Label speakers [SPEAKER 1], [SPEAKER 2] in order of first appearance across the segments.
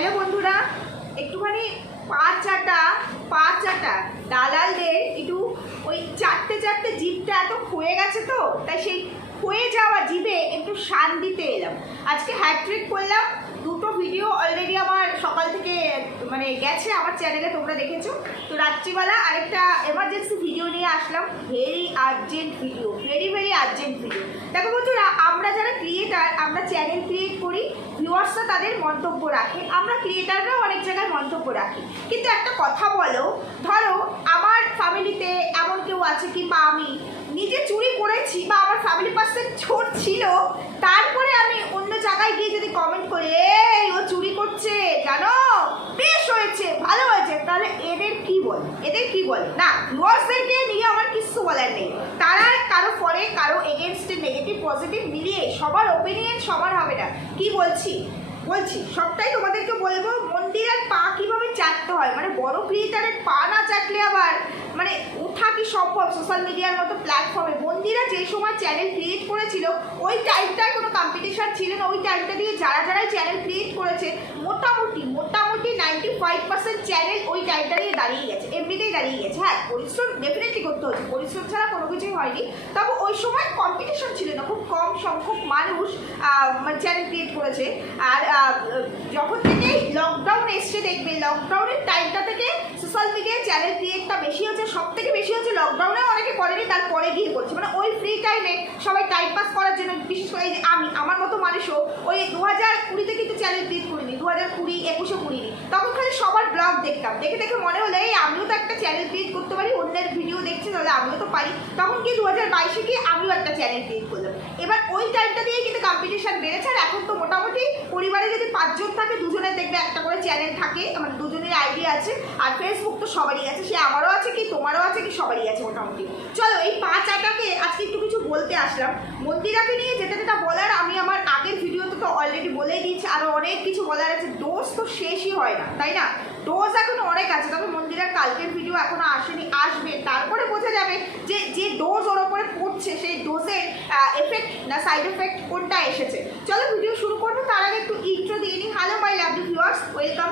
[SPEAKER 1] Hello বন্ধুরা, একটুখানি পা চাটা পা চাটা দালালদের একটু ওই চারটে চারটে জিভটা এত ক্ষয়ে গেছে তো, তাই সেই ক্ষয়ে যাওয়া জিভে একটু শান্তিতে এলাম। আজকে হ্যাট্রিক করলাম দুটো ভিডিও অলরেডি আমার সকাল থেকে মানে গেছে আমার চ্যানেলে তোমরা দেখেছ। তো রাত্রিবেলা আরেকটা এমার্জেন্সি ভিডিও নিয়ে আসলাম। Very urgent video very very urgent video দেখো বন্ধুরা, আমরা যারা ক্রিয়েটার আমরা চ্যানেল ক্রিয়েট করি ভিউয়ার্সরা তাদের মন্তব্য রাখে। আমরা ক্রিয়েটাররাও অনেক জায়গায় মন্তব্য রাখি। কিন্তু একটা কথা বলো, ধরো, আমার ফ্যামিলিতে এমন কেউ আছে কিংবা আমি নিজে চুরি করেছি বা আমার ফ্যামিলি পার্সেন ছোট ছিল, তারপরে আমি অন্য জায়গায় গিয়ে যদি কমেন্ট করি, এই, ও চুরি করছে, জানো? বেশ হয়েছে, ভালো হয়েছে। তাহলে এদের কি বলে? এদের কি বল? না ভিউয়ার্সদেরকে নিয়ে আমার কিছু বলার নেই। তারা কারও পরে কারও এগেনস্টে নেগেটিভ পজিটিভ মিলিয়ে সবার ওপিনিয়ন সবার হবে না। কি বলছি? বলছি, সবটাই তোমাদেরকে বলব মন্দিরের পা কীভাবে চাটতে হয়? মানে বড় ক্রিয়েটারের পা না চাটলে আবার মানে ওঠা কি সম্ভব? সোশ্যাল মিডিয়ার মতো প্ল্যাটফর্মে মন্দিরা যে সময় চ্যানেল ক্রিয়েট করেছিল, ওই টাইমটায় কোনো কম্পিটিশন ছিল না। ওই টাইমটা দিয়ে যারা যারাই চ্যানেল ক্রিয়েট করেছে, মোটামুটি মোটামুটি নাইনটি ফাইভ পার্সেন্ট চ্যানেল ওই টাইমটা দিয়ে দাঁড়িয়ে গেছে। এমনিতেই দাঁড়িয়ে গেছে। হ্যাঁ পরিশ্রম ডেফিনেটলি করতে হচ্ছে। পরিশ্রম ছাড়া কোনো কিছুই হয়নি। তবে ওই সময় কম্পিটিশন ছিল না। খুব কম সংখ্যক মানুষ মানে চ্যানেল ক্রিয়েট করেছে। আর যখন থেকে লকডাউন এসছে, দেখবে লকডাউনের টাইমটা থেকে সোশ্যাল মিডিয়ায় চ্যানেল ক্রিয়েটটা বেশি হচ্ছে। সব থেকে বেশি হচ্ছে লকডাউনে অনেকে করেনি, তারপরে গিয়ে করছে। মানে ওই ফ্রি টাইমে সবাই টাইম পাস করার জন্য, বিশেষ করে আমি, আমার মতো মানুষও ওই দু হাজার কুড়িতে কিন্তু চ্যানেল ক্রিয়েট করিনি। দু হাজার কুড়ি, একুশে কুড়িনি। তখন খালি সবার ব্লগ দেখতাম। দেখে দেখে মনে হলো, এই, আমিও তো একটা চ্যানেল ক্রিয়েট করতে পারি, অন্যের ভিডিও দেখছি তাহলে আমিও তো পারি। তখন কি দু হাজার বাইশে গিয়ে আমিও একটা চ্যানেল ক্রিয়েট করলাম। এবার ওই টাইমটা দিয়ে কিন্তু কম্পিটিশান বেড়েছে, আর এখন তো মোটামুটি পরিবারে যদি পাঁচজন থাকে, দুজনের দেখবে একটা করে চ্যানেল থাকে মানে দুজনের আইডি আছে, আর ফেসবুক তো সবারই আছে, সে আমারও আছে কি, তোমারও আছে কি, সবারই আছে মোটামুটি। চলো, এই পাঁচ আটাকে আজকে একটু কিছু বলতে আসলাম। মন্দিরাকে নিয়ে যেটা যেটা বলার, আমি আমার আগের ভিডিওতে তো অলরেডি বলেই দিয়েছি আরও অনেক কিছু বলার আছে। ডোজ তো শেষই হয় না, তাই না? ডোজ এখন অনেক আছে, তবে মন্দিরের কালকের ভিডিও এখনও আসেনি, আসবে। তারপরে বোঝা যাবে যে যে ডোজ ওর ওপরে পড়ছে, সেই ডোজের এফেক্ট না সাইড এফেক্ট কোনটা এসেছে। চলো ভিডিও শুরু করব, তার আগে একটু ইন্ট্রো দিয়ে নিই। Hello my love you viewers welcome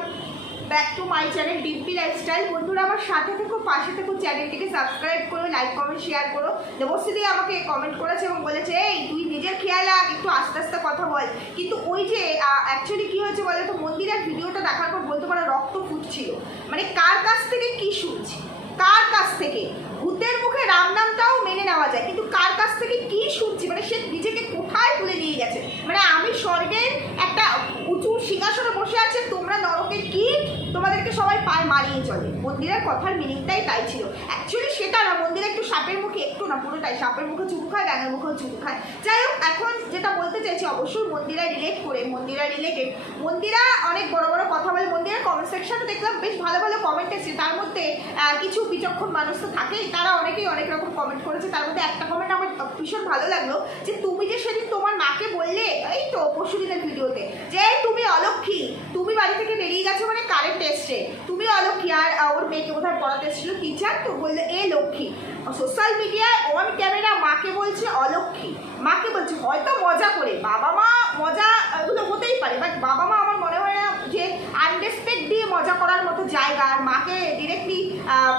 [SPEAKER 1] back to my channel Dimpy lifestyle বন্ধুরা, আমার সাথে থেকো, পাশে থেকো চ্যানেলটিকে সাবস্ক্রাইব করো লাইক কমেন্ট শেয়ার করো। দেবশ্রী আমাকে কমেন্ট করেছে এবং বলেছে, এই, তুই নিজের খেয়াল রাখ, একটু আস্তে আস্তে কথা বল। কিন্তু ওই যে অ্যাকচুয়ালি কী হয়েছে বলে তো, মন্দিরের ভিডিওটা দেখার পর বলতে পারো রক্ত ফুটছিল। মানে কার কাছ থেকে কী শুনছি? কার কাছ থেকে? ভূতের মুখে রাম নামটাও মেনে নেওয়া যায়, কিন্তু কার কাছ থেকে কি শুনছি? মানে সে নিজেকে কোথায় তুলে নিয়ে গেছে? মানে আমি স্বর্গের একটা উঁচু সিংহাসনে বসে আছে, তোমরা নরকে কি? তোমাদেরকে সবাই পায়ে মারিয়ে চলে। মন্দিরের কথার মিনিংটাই তাই ছিল। অ্যাকচুয়ালি সেটা না, মন্দিরে একটু সাপের মুখে, একটু না, পুরোটাই। সাপের মুখে চুমু খায় ব্যাঙের মুখেও চুমু খায়। যাই হোক, এখন যেটা বলতে চাইছি, অবশ্যই মন্দিরা রিলেট করে, মন্দিরা রিলেটেড মন্দিরা অনেক বড় বড় কথা বলে, মন্দিরের কমেন্ট সেকশনে দেখলাম বেশ ভালো ভালো কমেন্ট এসেছে। তার মধ্যে কিছু বিচক্ষণ মানুষ তো থাকেই। তারা অনেকেই অনেক রকম কমেন্ট করেছে। তার মধ্যে একটা কমেন্ট আমার ভীষণ ভালো লাগল, যে তুমি যে সেদিন তোমার মাকে বললে, এই তো পরশু দিনের ভিডিওতে যে তুমি অলক্ষী। তুমি বাড়ি থেকে বেরিয়ে গেছো মানে কারেন্ট এসছে। তুমি অলক্ষী। আর ওর মেয়েকে কোথায় পড়াতে এসেছিল টিচার তো বলল এ লক্ষ্মী। সোশ্যাল মিডিয়ায় অন ক্যামেরা মাকে বলছে অলক্ষী। মাকে বলছে, হয়তো মজা করে। বাবা মা মজা, এগুলো হতেই পারে বাট বাবা মা আমার মনে হয় না যে আনরেসপেক্ট দিয়ে মজা করার মতো জায়গা। আর মাকে ডিরেক্টলি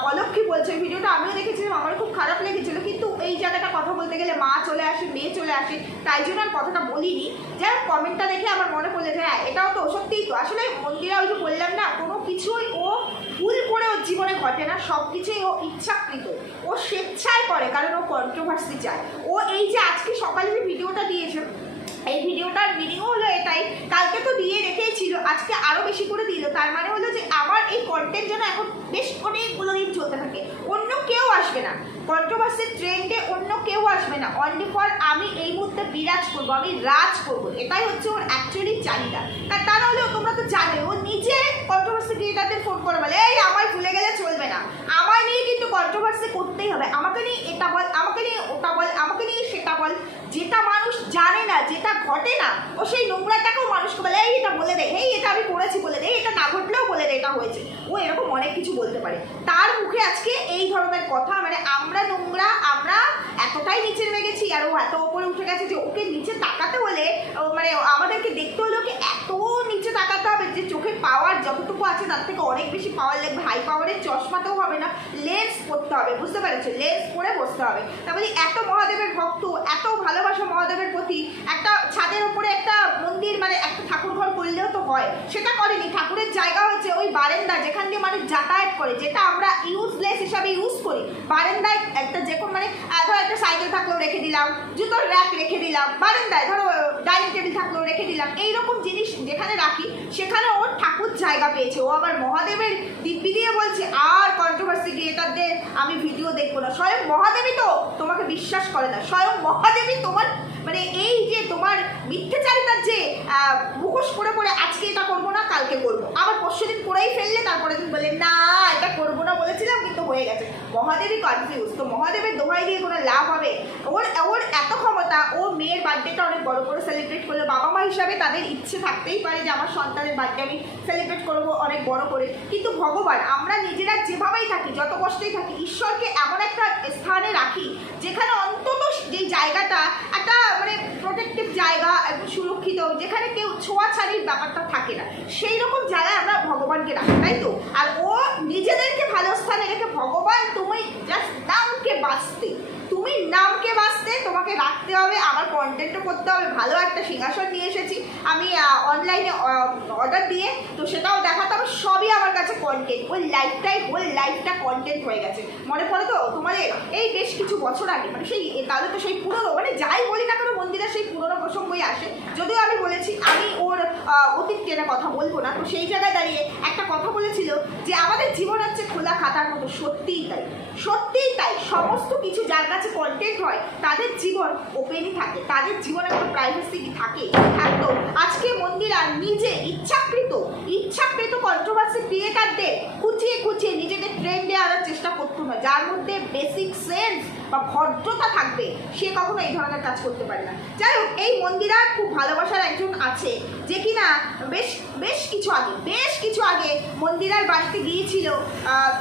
[SPEAKER 1] অলক্ষী বলছে। ভিডিওটা আমিও দেখেছিলাম আমার খুব খারাপ লেগেছিলো। কিন্তু এই জায়গাটা কথা বলতে গেলে মা চলে আসে, মেয়ে চলে আসে, তাই জন্য আর কথাটা বলিনি। যাই কমেন্টটা দেখে আমার মনে পড়লে যে হ্যাঁ এটাও তো সত্যিই তো। আসলে মন্দিরা ওই যে বললাম না, কোনো কিছুই ও ভুল করে ওর জীবনে ঘটে না সব কিছুই ও ইচ্ছাকৃত। ও স্বেচ্ছায় করে, কারণ ও কন্ট্রোভার্সি চায়। ও এই যে আজকে সকালে যে ভিডিওটা দিয়েছে, এই ভিডিওটার মিনিংও হলো এটাই। কালকে তো দিয়ে রেখেই ছিল আজকে আরও বেশি করে দিল। তার মানে হলো যে আমার এই কন্টেন্ট যেন এখন বেশ অনেকগুলো দিন চলতে থাকে। অন্য কেউ আসবে না। কন্ট্রোভার্সির ট্রেন্ডে অন্য কেউ আসবে না। অনলি ফর আমি এই মুহূর্তে বিরাজ করব, আমি রাজ করব। এটাই হচ্ছে ওর অ্যাকচুয়ালি চাহিদা। তা তা নাহলেও তোমরা তো জানে ও নিজে কন্ট্রোভার্সি ক্রিয়েটারদের ফোন করে বলে, এই, আমায় ভুলে গেলে চলবে না। আমায় নিয়ে কিন্তু কন্ট্রোভার্সি করতেই হবে। আমাকে নিয়ে এটা বল, আমাকে নিয়ে ওটা বল, আমাকে নিয়ে সেটা বল। যেটা মানুষ জানে না, যেটা ঘটে না, ও সেই নোংরাটাকেও মানুষকে বলে, এই, এটা বলে দে, এই, এটা আমি করেছি বলে দে এটা হয়েছে। ও এরকম অনেক কিছু বলতে পারে। তার মুখে আজকে এই ধরনের কথা মানে আমরা নোংরা, আমরা এতটাই নিচে নেমে গেছি, আর ও এত ওপরে উঠে গেছে যে ওকে নিচে তাকাতে হলে মানে আমাদেরকে দেখতে হলো কি এত নিচে তাকাতে হবে, যে চোখে পাওয়ার যতটুকু আছে তার থেকে অনেক বেশি পাওয়ার লাগবে। হাই পাওয়ারের চশমাতেও হবে না লেন্স পরতে হবে, বুঝতে পেরেছ? লেন্স পরে বসতে হবে। তারপরে এত মহাদেবের ভক্ত, এত ভালোবাসা মহাদেবের প্রতি, একটা ছাদের উপরে একটা মন্দির মানে একটা ঠাকুর ঘর করলেও তো হয়, সেটা করেনি। ঠাকুরের জায়গা হচ্ছে ওই বারেন্দা যেখান দিয়ে মানুষ যাতায়াত করে, যেটা আমরা ইউজলেস হিসাবে ইউজ করি। বারেন্দায় একটা যে কোনো মানে ধরো একটা সাইকেল থাকলেও রেখে দিলাম, জুতোর র্যাক রেখে দিলাম, বারেন্দায় ধরো ডাইনিং টেবিল থাকলেও রেখে দিলাম, এইরকম জিনিস যেখানে রাখি, সেখানে ওর ঠাকুর জায়গা পেয়েছে। ও আবার মহাদেবের দিব্যি দিয়ে বলছে, আর কন্ট্রোভার্সি ক্রিয়েটারদের আমি ভিডিও দেখব না। স্বয়ং মহাদেবী তো তোমাকে বিশ্বাস করে না। স্বয়ং মহাদেবী তোমার মানে এই যে তোমার মিথ্যাচারিতার যে মুখোশ করে করে আজকে এটা করব না, কালকে করব। আবার পরশু দিন করেই ফেললে তারপরে দিন বলে, না, এটা করব হয়ে গেছে। মহাদেবী কনফিউজ তো মহাদেবের দোহাই দিয়ে কোনো লাভ হবে? ওর ওর এত ক্ষমতা, ও মেয়ের বার্থডেটা অনেক বড় করে সেলিব্রেট করল। বাবা মা হিসাবে তাদের ইচ্ছে থাকতেই পারে যে আমার সন্তানের বার্থডে আমি সেলিব্রেট করব অনেক বড় করে। কিন্তু ভগবান, আমরা নিজেরা যেভাবেই থাকি, যত কষ্টেই থাকি, ঈশ্বরকে এমন একটা স্থানে রাখি, যেখানে অন্তত যেই জায়গাটা একটা মানে প্রোটেক্টিভ জায়গা সুরক্ষিত, যেখানে কেউ ছোঁয়াছাড়ির ব্যাপারটা থাকে না। সেই রকম জায়গায় আমরা ভগবানকে রাখি, তাই তো? আর ও রেখে ভগবান তুমি জাস্ট নামকে বাঁচতে, তুমি নামকে বাঁচতে তোমাকে রাখতে হবে, আমার কন্টেন্টও করতে হবে, ভালো একটা সিংহাসন নিয়ে এসেছি, আমি অনলাইনে অর্ডার দিয়ে, তো সেটাও দেখাতে হবে, সবই আমার কাছে কন্টেন্ট ওই লাইফটাই হোল লাইফটা কন্টেন্ট হয়ে গেছে। মনে পড়ে তো তোমাদের, এই বেশ কিছু বছর আগে মানে সেই তাহলে তো সেই পুরনো মানে যাই বলি না কেন মন্দিরে সেই পুরনো প্রসঙ্গই আসে, যদিও আমি বলেছি, আমি ওর অতীত টেনে কথা বলব না, তো সেই জায়গায় দাঁড়িয়ে একটা কথা বলেছিল যে আমাদের জীবন হচ্ছে খোলা খাতার মতো, সত্যিই তাই। সত্যিই তাই, সমস্ত কিছু যার কাছে কন্টেন্ট হয়, তাদের জীবন ওপেনই থাকে, তাদের জীবনে কোনো প্রাইভেসি থাকে, একদম। আজকে মন্দিরা নিজে ইচ্ছাকৃত ইচ্ছাকৃত কন্ট্রোভার্সি ক্রিয়েটারদের খুঁচিয়ে খুঁচিয়ে নিজেদের ট্রেন্ডে আনার চেষ্টা করতে হয় যার মধ্যে বেসিক সেন্স বা ভদ্রতা থাকবে, সে কখনো এই ধরনের কাজ করতে পারে না। যাই হোক, এই মন্দিরা খুব ভালোবাসার একজন আছে, যে কিনা বেশ বেশ কিছু আগে, বেশ কিছু আগে মন্দিরার বাড়িতে গিয়েছিল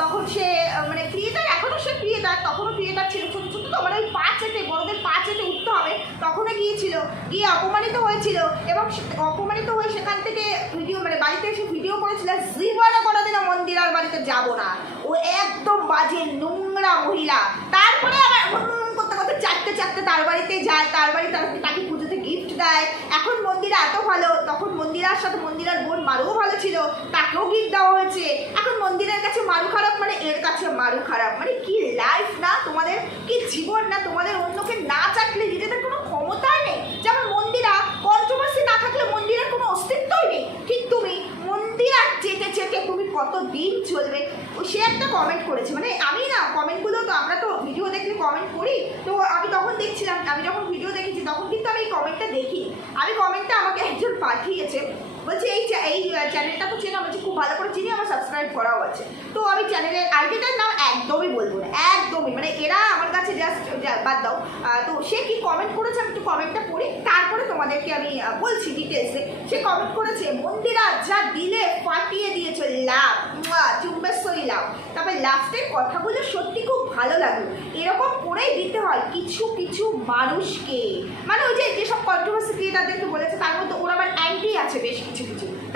[SPEAKER 1] তখন সে মানে ক্রিয়েটার এখনও সে ক্রিয়েটার তখনও ক্রিয়েটার ছিল ছোটো ছোটো, তো মানে ওই পা চেটে, বড়দের পা চেটে উঠতে হবে, তখনও গিয়েছিল, গিয়ে অপমানিত হয়েছিল এবং অপমানিত হয়ে সেখান থেকে ভিডিও মানে বাড়িতে এসে ভিডিও করেছিল, জীবনে কোনোদিনও মন্দিরার বাড়িতে যাব না। ও একদম বাজে নোংরা মহিলা। তারপরে আবার করতে করতে চারটে চারটে তার বাড়িতে যায়, তার বাড়ি তার তাকে পুজোতে গিফট দেয়। এখন মন্দিরা এত ভালো, তখন মন্দিরার সাথে মন্দিরার বোন মারুও ভালো ছিল, তাকেও গিফট দেওয়া হয়েছে। এখন মন্দিরের কাছে মারু খারাপ মানে এর কাছে মারু খারাপ। মানে কি লাইফ না তোমাদের, কি জীবন না তোমাদের অন্যকে না চাটলে নিজেদের কোনো ক্ষমতাই নেই। যেমন মন্দিরা কন্ট্রোভার্সি না থাকলে মন্দিরের কোনো অস্তিত্বই নেই। ঠিক তুমি মন্দিরা চেটে চেটে তুমি কত দিন চলবে? সে একটা কমেন্ট করেছে। মানে আমি না কমেন্টগুলো তো আমরা তো ভিডিও দেখলে কমেন্ট করি। তো আমি তখন দেখছিলাম, আমি যখন ভিডিও দেখেছি তখন কিন্তু আমি এই কমেন্টটা দেখি আমি কমেন্টটা আমাকে একজন পাঠিয়েছে। বলছি, এই এই চ্যানেলটা তো চেনা, বলছি, খুব ভালো করে চিনি আমার সাবস্ক্রাইব করাও আছে। তো আমি চ্যানেলের আইডিটার নাম একদমই বলব না, একদমই। মানে এরা আমার কাছে জাস্ট বাদ দাও। তো সে কি কমেন্ট করেছে, আমি একটু কমেন্টটা পড়ি, তারপরে তোমাদেরকে আমি বলছি ডিটেলসে সে কমেন্ট করেছে, মন্দিরা যা দিলে ফাটিয়ে দিয়েছে লাভ চুম্বেশ্বরী লাভ তারপর লাস্টের কথাগুলো সত্যি খুব ভালো লাগল এরকম করেই দিতে হয় কিছু কিছু মানুষকে। মানে ওই যে যেসব কন্ট্রোভার্সি ক্রিয়েটারদেরকে বলেছে, তার মধ্যে ওর আবার অ্যান্টি আছে বেশ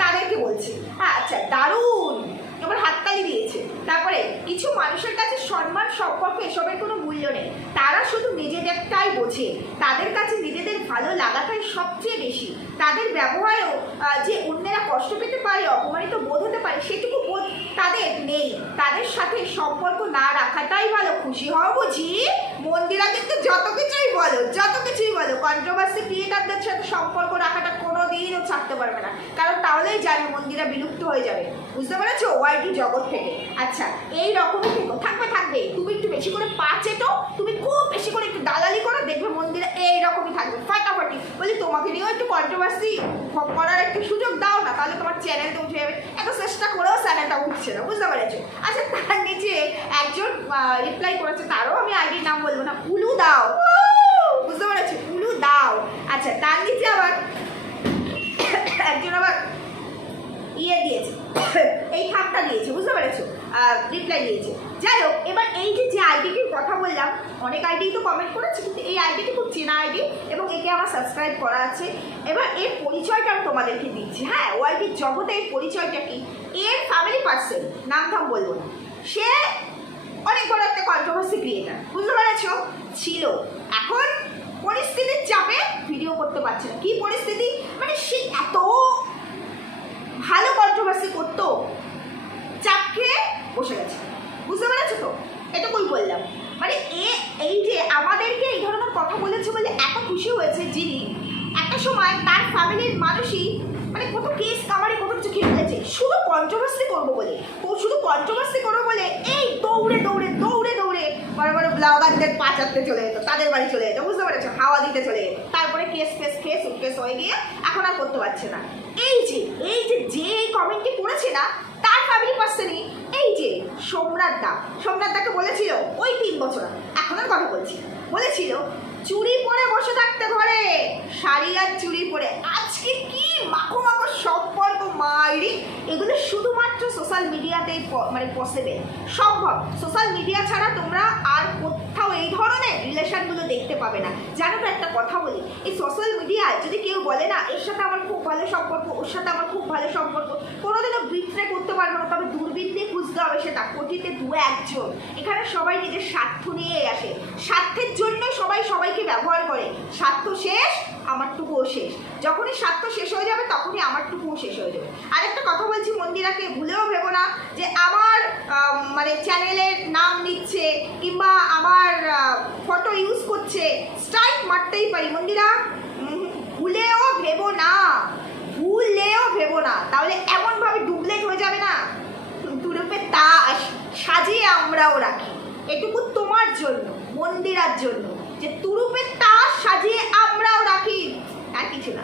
[SPEAKER 1] তাদেরকে বলছে আচ্ছা দারুণ! এবার হাততালি দিয়েছে। তারপরে, কিছু মানুষের কাছে সম্মান সম্পর্ক এসবের কোনো মূল্য নেই। তারা শুধু নিজেদেরটাই বোঝে। তাদের কাছে নিজেদের ভালো লাগাটাই সবচেয়ে বেশি। তাদের ব্যবহারেও যে অন্যেরা কষ্ট পেতে পারে, অপমানিত বোধ হতে পারে, সেটুকু বোধ তাদের নেই। তাদের সাথে সম্পর্ক না রাখাটাই ভালো। খুশি হও বুঝি? মন্দিরা কিন্তু যত কিছুই বলো, যত কিছুই বলো কন্ট্রোভার্সি ক্রিয়েটারদের সাথে সম্পর্ক রাখাটা কোনো দিনও ছাড়তে পারবে না। কারণ তাহলেই জানে মন্দিরা বিলুপ্ত হয়ে যাবে। বুঝতে পেরেছ? ওয়াইটি জগৎ থেকে। আচ্ছা এই রকমই থেকো। থাকবে থাকবে। তুমি একটু বেশি করে পা চেটো তুমি খুব বেশি করে দালালি করো দেখবে মন্দিরে এই রকমই থাকবে। ফাটাফাটি। বলি তোমাকে নিয়েও একটু কন্ট্রোভার্সি করার একটু সুযোগ দাও না, তাহলে তোমার চ্যানেলটা উঠে যাবে। এত চেষ্টা করেও চ্যানেলটা উঠছে না, বুঝতে পেরেছ? আচ্ছা তার নিচে একজন রিপ্লাই করেছে, তারও আমি আইডির নাম বলব না, উলু দাও। বুঝতে পেরেছ? উলু দাও। আচ্ছা তার নিচে আবার একজন আবার ইয়ে দিয়েছে। এই থামটা দিয়েছে বুঝতে পেরেছ? রিপ্লাই দিয়েছে যাই হোক, এবার এই যে যে আইডিটির কথা বললাম, অনেক আইডি তো কমেন্ট করেছে, কিন্তু এই আইডিটি খুব চেনা আইডি এবং একে আমার সাবস্ক্রাইব করা আছে। এবার এর পরিচয়টা আমি তোমাদেরকে দিচ্ছি। হ্যাঁ ও আইডির জগতে এর পরিচয়টা কি? এর ফ্যামিলি পার্সন নাম ধাম বলব না। সে অনেক বড় একটা কন্ট্রোভার্সি ক্রিয়েটার বুঝতে পেরেছ? ছিল। এখন পরিস্থিতির চাপে ভিডিও করতে পারছে না। কি পরিস্থিতি? মানে সে এত ভালো কন্ট্রোভার্সি করতো, চাপ খেয়ে বসে গেছে। বুঝতে পেরেছ তো? এটুকুই বললাম। মানে এ, এই যে আমাদেরকে এই ধরনের কথা বলেছে বলে এত খুশি হয়েছে যিনি, একটা সময় তার ফ্যামিলির মানুষই মানে কত কেস কামারি, কত কিছু খেয়ে ফেলেছে। শুধু কন্ট্রোভার্সি করব বলে। শুধু কন্ট্রোভার্সি করব বলে, এই দৌড়ে দৌড়ে দৌড়ে দৌড়ে বড় বড় ব্লগারদের পা চাটতে চলে যেত, তাদের বাড়ি চলে যেত, বুঝতে পেরেছ? হাওয়া দিতে চলে যেত। তারপরে কেস ফেস খেয়ে সুটকেস হয়ে গিয়ে এখন আর করতে পারছে না। এই যে এই যে যে এই কমেন্টটি করেছে না, তার ফ্যামিলি পার্সনই এই যে সোমনাথ দা। সোমনাথ দাকে বলেছিল, ওই তিন বছর এখন আর কথা বলছি বলেছিল চুরি পরে বসে থাকতে ঘরে। শাড়ি আর চুরি পরে। আজকে কি মাখো মাখো সম্পর্ক, মাইরি? এগুলো শুধুমাত্র সোশ্যাল মিডিয়াতেই মানে পসিবল সম্ভব। সোশ্যাল মিডিয়া ছাড়া তোমরা আর কোথাও এই ধরনের রিলেশনগুলো দেখতে পাবে না। জানো তো একটা কথা বলি, এই সোশ্যাল মিডিয়ায় যদি কেউ বলে না, এর সাথে আমার খুব ভালো সম্পর্ক, ওর সাথে আমার খুব ভালো সম্পর্ক কোনোদিনও বিট্রে করতে পারবে না। তবে দূরবীন দিয়ে খুঁজতে হবে সেটা, কোটিতে দু একজন। এখানে সবাই নিজের স্বার্থ নিয়ে আসে। স্বার্থের জন্য সবাই সবাইকে ব্যবহার করে। স্বার্থ শেষ, আমারটুকুও শেষ। যখনই স্বার্থ শেষ হয়ে যাবে, তখনই আমারটুকুও শেষ হয়ে যাবে। আরেকটা কথা বলছি মন্দিরাকে ভুলেও ভেবো না যে আমার মানে চ্যানেলের নাম নিচ্ছে কিংবা আমার ফটো ইউজ করছে স্ট্রাইক মারতেই পারি। মন্দিরা ভুলেও ভেবো না। ভুলেও ভেবো না। তাহলে এমনভাবে ডুবলেট হয়ে যাবে না? তুরুপে তাস সাজিয়ে আমরাও রাখি। এটুকু তোমার জন্য, মন্দিরার জন্য, যে তুরুপের তাস সাজিয়ে আমরাও রাখি। আর কিছু না।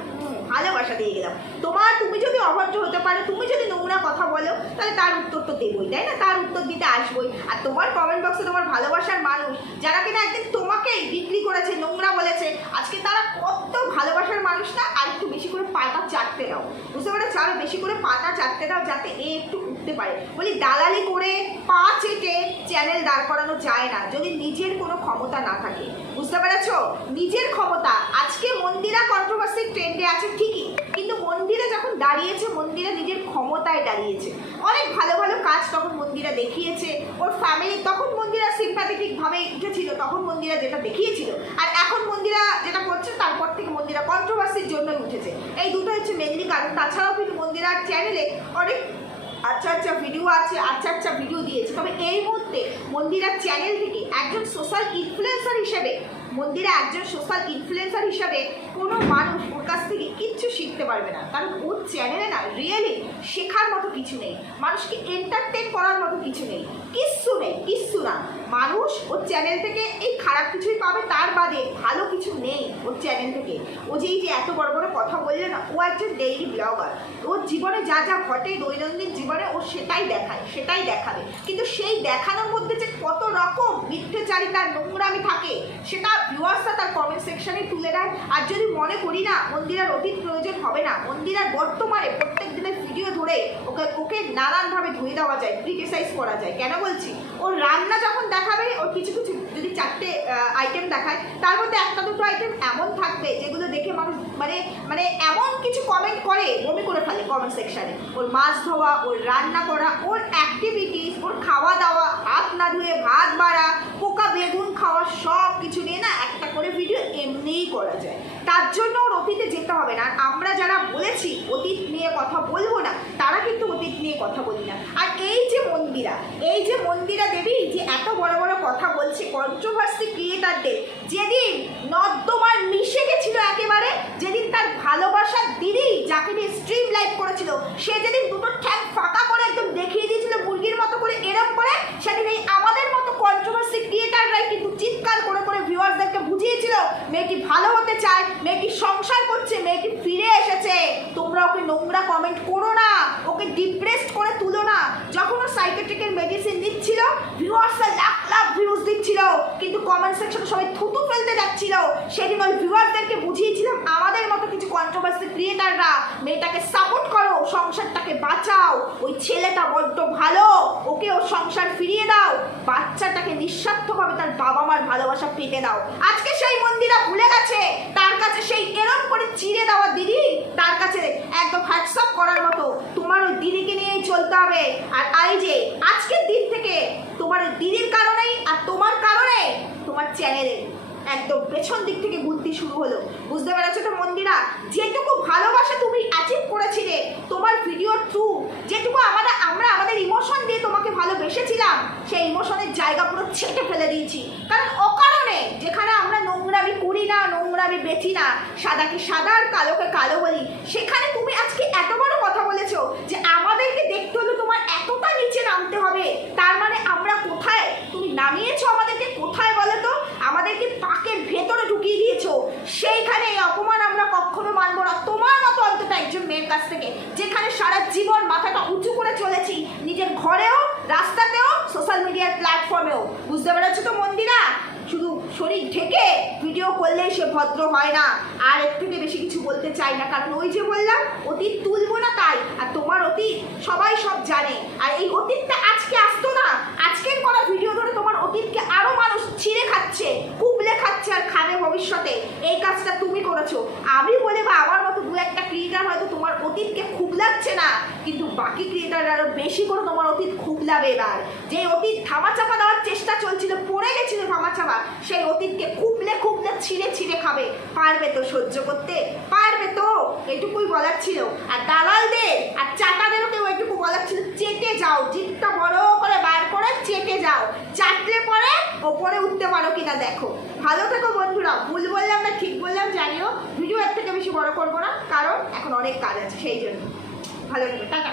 [SPEAKER 1] ভালোবাসা দিয়ে গেলাম। তোমার, তুমি যদি অভদ্র হতে পারো, তুমি যদি নোংরা কথা বলো, তাহলে তার উত্তর তো দেবই, তাই না? তার উত্তর দিতে আসবই। আর তোমার কমেন্ট বক্সে তোমার ভালোবাসার মানুষ, যারা কিনা একদিন তোমাকেই বিক্রি করেছে, নোংরা বলেছে, আজকে তারা কত ভালোবাসার মানুষ না? আর একটু বেশি করে পাতা চাটতে দাও। বুঝতে পারে আরও বেশি করে পাতা চাটতে দাও, যাতে এ একটু উঠতে পারে। বলি, দালালি করে পা চেটে চ্যানেল দাঁড় করানো যায় না, যদি নিজের কোনো ক্ষমতা না থাকে। বুঝতে পেরেছ? নিজের ক্ষমতা। আজকে মন্দিরা কন্ট্রোভার্সি ট্রেন্ডে আছে ঠিকই, কিন্তু মন্দিরে যখন দাঁড়িয়েছে, মন্দিরা নিজের ক্ষমতায় দাঁড়িয়েছে। অনেক ভালো ভালো কাজ তখন মন্দিরা দেখিয়েছে, ওর ফ্যামিলি তখন মন্দিরা সিম্প্যাথেটিক ভাবে উঠেছিল, তখন মন্দিরা যেটা দেখিয়েছিল। আর এখন মন্দিরা যেটা করছে, তারপর থেকে মন্দিরা কন্ট্রোভার্সির জন্যই উঠেছে। এই দুটো হচ্ছে মেনলি কারণ। তাছাড়াও কিন্তু মন্দিরার চ্যানেলে অনেক আচ্ছা আচ্ছা ভিডিও আছে আচ্ছা আচ্ছা ভিডিও দিয়েছে। তবে এই মুহূর্তে মন্দিরার চ্যানেল থেকে একজন সোশ্যাল ইনফ্লুয়েন্সার হিসেবে, মন্দিরা একজন সোশ্যাল ইনফ্লুয়েন্সার হিসাবে কোনো মানুষ ওর কাছ থেকে কিচ্ছু শিখতে পারবে না। কারণ ওর চ্যানেলে না রিয়েলি শেখার মতো কিছু নেই। মানুষকে এন্টারটেন করার মতো কিছু নেই। কিচ্ছু নেই, কিচ্ছু না। মানুষ ওর চ্যানেল থেকে এই খারাপ কিছুই পাবে, তার বাদে ভালো কিছু নেই ওর চ্যানেল থেকে। ও যে এই যে এত বড় বড় কথা বললে না, ও একজন ডেইলি ব্লগার ওর জীবনে যা যা ঘটে দৈনন্দিন জীবনে ও সেটাই দেখায়, সেটাই দেখাবে। কিন্তু সেই দেখানোর মধ্যে যে কত রকম মিথ্যেচারিতা নোংরামি থাকে, সেটা ভিউয়ার্সরা তার কমেন্ট সেকশনে তুলে দেয়। আর যদি মনে করি না, মন্দিরার অতীত প্রয়োজন হবে না। মন্দিরার বর্তমানে প্রত্যেক দিনের ভিডিও ধরে ওকে ওকে নানানভাবে ধুয়ে দেওয়া যায়, ক্রিটিসাইজ করা যায়। কেন বলছি? ওর রান্না যখন দেখাবে ওর কিছু কিছু যদি চারটে আইটেম দেখায়, তার মধ্যে একটা দুটো আইটেম এমন থাকবে যেগুলো দেখে মানুষ মানে মানে এমন কিছু কমেন্ট করে, বমি করে ফেলে কমেন্ট সেকশানে ওর মাছ ধোয়া, ওর রান্না করা, ওর অ্যাক্টিভিটিস ওর খাওয়া দাওয়া হাত না ধুয়ে ভাত বাড়া, পোকা বেগুন খাওয়া, সব কিছু নিয়ে না একটা করে ভিডিও এমনিই করা যায়। তার জন্য ওর অতীতে যেতে হবে না। আর আমরা যারা বলেছি অতীত নিয়ে কথা বলব না, তারা কিন্তু অতীত নিয়ে কথা বলি না। আর এই যে মন্দিরা, এই যে মন্দিরা দেবী যে এত বড় বড় কথা বলছে কন্ট্রোভার্সি ক্রিয়েটারদের যেদিন নর্দমার মিশে গেছিল একেবারে, যেদিন তার ভালোবাসার দিদি যাকে নিয়ে স্ট্রিম লাইভ করেছিল, সে যেদিন দুটো ঠ্যাং ফাঁকা করে একদম দেখিয়ে দিয়েছিল মুরগির মতো করে, এরম করে, সেদিন এই আমাদের মতো কন্ট্রোভার্সি ক্রিয়েটাররাই কিন্তু চিৎকার করে করে ভিউয়ার্সদেরকে বুঝিয়েছিল মেয়েটি ভালো হতে চায়? মেয়েটি সংসার করছে? মেয়েটি ফিরে এসেছে? তোমরা ওকে নোংরা কমেন্ট করো না, ওকে ডিপ্রেসড করে তুলো না। যখন ও সাইকেট্রিকের মেডিসিন দিচ্ছিল ভিউয়ার্সরা লাখ লাখ ভিউজ দিচ্ছিল, কিন্তু কমেন্ট সেকশনে সবাই থুতু ফেলতে যাচ্ছিল। সেদিন ওই ভিউয়ার্সদেরকে বুঝিয়েছিলাম, আমাদের মতো কিছু কন্ট্রোভার্সি ক্রিয়েটাররা মেয়েটাকে সাপোর্ট করো, সংসারটাকে বাঁচাও। ওই ছেলেটা বড্ড ভালো, ওকে ওর সংসার ফিরিয়ে দাও। বাচ্চাটাকে নিঃস্বার্থভাবে তার বাবা মার ভালোবাসা পেতে দাও। আজকে সেই মন্দিরা ভুলে গেছে। তার কাছে সেই এরম করে চিড়ে দেওয়া দিদি, তার কাছে একদম হোয়াটসঅ্যাপ করার মতো। তোমার ওই দিদিকে নিয়েই চলতে হবে। আর আই যে, আজকের দিন থেকে তোমার ওই দিদির কারণেই আর তোমার কারণে তোমার চ্যানেলে একদম পেছন দিক থেকে গুনতি শুরু হলো। বুঝতে পেরেছ তো মন্দিরা? যেটুকু ভালোবাসা তুমি অ্যাচিভ করেছিলে তোমার ভিডিওর থ্রু যেটুকু আমাদের আমরা আমাদের ইমোশন দিয়ে তোমাকে ভালোবেসেছিলাম সেই ইমোশনের জায়গা পুরো দিয়েছি কারণ অকারণে যেখানে আমরা নোংরামি করি না, নোংরামি বেচি না, সাদাকে সাদা আর কালোকে কালো বলি, সেখানে তুমি আজকে এত বড় কথা বলেছ যে আমাদেরকে দেখতে হলে তোমার এতটা নিচে নামতে হবে। তার মানে আমরা কোথায়? তুমি নামিয়েছো আমাদেরকে? কোথায় বলো তো? আমাদেরকে পাকের ভেতরে ঢুকিয়ে দিয়েছ। সেইখানে এই অপমান আমরা কখনো মানবো না। তোমার মতো অন্তত একজন মেয়ের কাছ থেকে, যেখানে সারা জীবন মাথাটা উঁচু করে চলেছি, নিজের ঘরেও রাস্তাতেও সোশ্যাল মিডিয়ার প্ল্যাটফর্মেও বুঝতে পেরেছ তো মন্দিরা? শুধু শরীর ঢেকে ভিডিও করলেই সে ভদ্র হয় না। আর এর থেকে বেশি কিছু বলতে চাই না। কারণ ওই যে বললাম, অতীত তুলবো না তাই। আর তোমার অতীত সবাই সব জানে। আর এই অতীতটা আজকে আসতো না। আজকের করা ভিডিও ধরে তোমার অতীতকে আরও মানুষ ছিঁড়ে খাচ্ছে। কুবলে খাচ্ছে আর খাবে ভবিষ্যতে। এই কাজটা তুমি করেছ। আমি বলে বা আমার মতো দু একটা ক্রিয়েটার হয়তো তোমার অতীতকে খুব লাগছে না, কিন্তু বাকি ক্রিয়েটাররা আরও বেশি করে তোমার অতীত খুব লাগবে এবার। যে অতীত ধামাচাপা দেওয়ার চেষ্টা চলছিল, পড়ে গেছিল ধামাচাপা, সেই অতীতকে খুবলে খুবলে ছিঁড়ে ছিঁড়ে খাবে। পারবে তো সহ্য করতে, পারবে তো, এটুকুই বলার ছিল। আর দালালদের আর চাটাদেরও কেউ এটুকু বলার ছিল, চেটে যাও জিপটা বড় করে বার করে চেটে যাও। চাটলে পরে ওপরে উঠতে পারো কিনা দেখো। ভালো থেকো বন্ধুরা। ভুল বললাম না, ঠিক বললাম, জানিও। ভিডিও এর থেকে বেশি বড় করব না, কারণ এখন অনেক কাজ আছে, সেই জন্য। ভালো থেকো, টাটা।